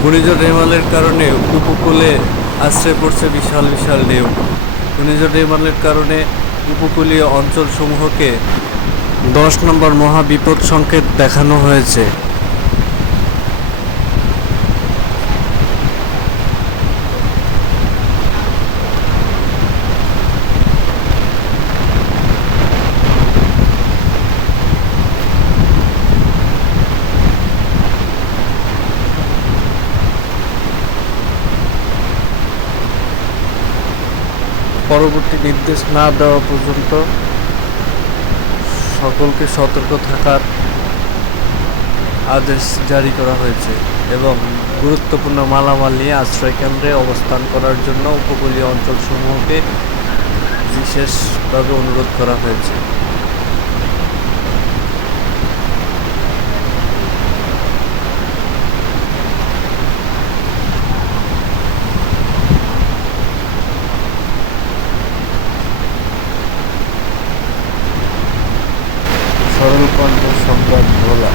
ঘূর্ণিঝড় রেমালের কারণে উপকূলে আছড়ে পড়ছে বিশাল বিশাল ঢেউ। ঘূর্ণিঝড় রেমালের কারণে উপকূলীয় অঞ্চলসমূহকে 10 নম্বর মহাবিপদ সংকেত দেখানো হয়েছে। পরবর্তী নির্দেশ না দেওয়া পর্যন্ত সকলকে সতর্ক থাকার আদেশ জারি করা হয়েছে এবং গুরুত্বপূর্ণ মালামাল নিয়ে আশ্রয়কেন্দ্রে অবস্থান করার জন্য উপকূলীয় অঞ্চলসমূহকে বিশেষভাবে অনুরোধ করা হয়েছে। সরল কণ্ঠ সংবাদ ভোলা।